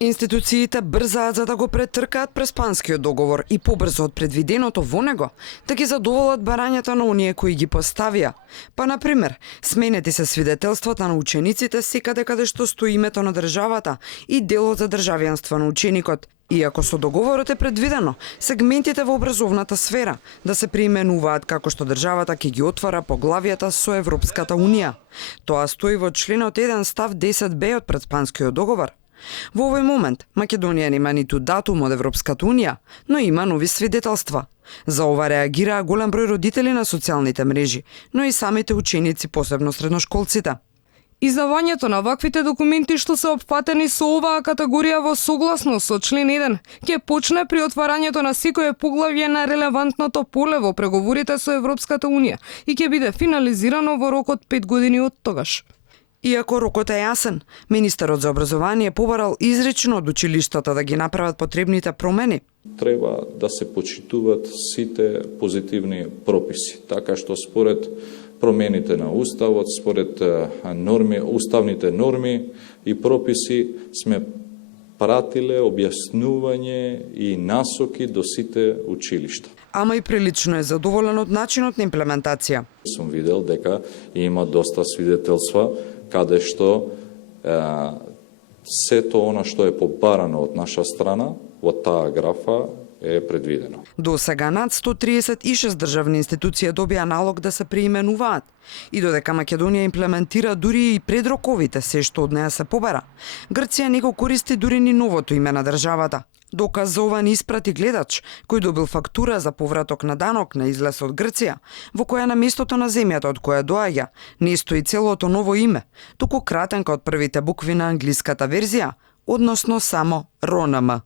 Институциите брзаат за да го претркаат Преспанскиот договор и побрзо од предвиденото во него, да ги задоволат барањата на оние кои ги поставија. Па, например, сменети се свидетелствата на учениците секаде каде што стои името на државата и делот за државјанство на ученикот. Иако со договорот е предвидено сегментите во образовната сфера да се преименуваат како што државата ќе ги отвара поглавијата со Европската Унија. Тоа стои во членот 1 став 10б од Преспанскиот договор. Во овој момент Македонија нема ниту датум од Европската Унија, но има нови свидетелства. За ова реагираа голем број родители на социјалните мрежи, но и самите ученици, посебно средношколците. Издавањето на ваквите документи што се опфатени со оваа категорија во согласност со член 1 ќе почне при отварањето на секое поглавје на релевантното поле во преговорите со Европската Унија и ќе биде финализирано во рок од 5 години од тогаш. Иако рокот е јасен, министерот за образование побарал изрично од училиштата да ги направат потребните промени. Треба да се почитуваат сите позитивни прописи, така што според промените на уставот, според уставните норми и прописи сме пратиле објаснување и насоки до сите училишта. Ама и прилично е задоволен од начинот на имплементација. Сум видел дека има доста свидетелства каде што сето она што е побарано од наша страна во таа графа е предвидено. До сега над 136 државни институции добија налог да се преименуваат. И додека Македонија имплементира дури и предроковите се што од неа се побара, Грција не го користи дури ни новото име на државата. Доказ за ова ни испрати гледач, кој добил фактура за повраток на данок на излез од Грција, во која на местото на земјата од која доаѓа не стои целото ново име, туку кратенка од првите букви на англиската верзија, односно само РОНМ.